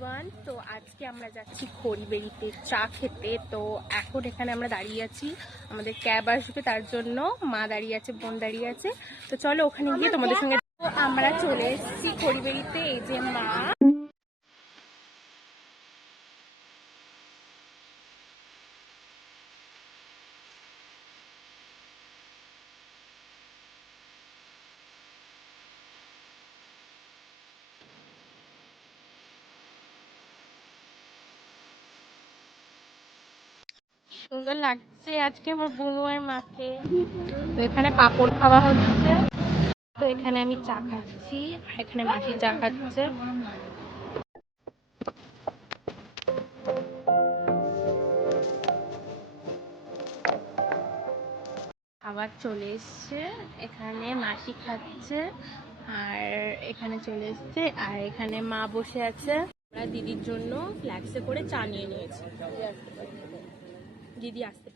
Everyone, তো আজকে আমরা যাচ্ছি খড়িবেড়িতে চা খেতে। তো এখন এখানে আমরা দাঁড়িয়ে আছি, আমাদের ক্যাব আসবে তার জন্য। মা দাঁড়িয়ে আছে, বোন দাঁড়িয়ে আছে। তো চলো ওখানে গিয়ে তোমাদের সঙ্গে। আমরা চলে এসেছি খড়িবেড়িতে। এই যে মা, সুন্দর লাগছে আজকে আমার বনুয়ের মাকে। তো এখানে পাঁপড় খাওয়া হচ্ছে, তো এখানে আমি চা খাচ্ছি আর এখানে মাসি চা খাচ্ছে। আবার চলে এসছে, এখানে মাসি খাচ্ছে আর এখানে চলে এসছে, আর এখানে মা বসে আছে। আমরা দিদির জন্য ফ্ল্যাক্সে করে চা নিয়ে নিয়েছি। দিদি আসতে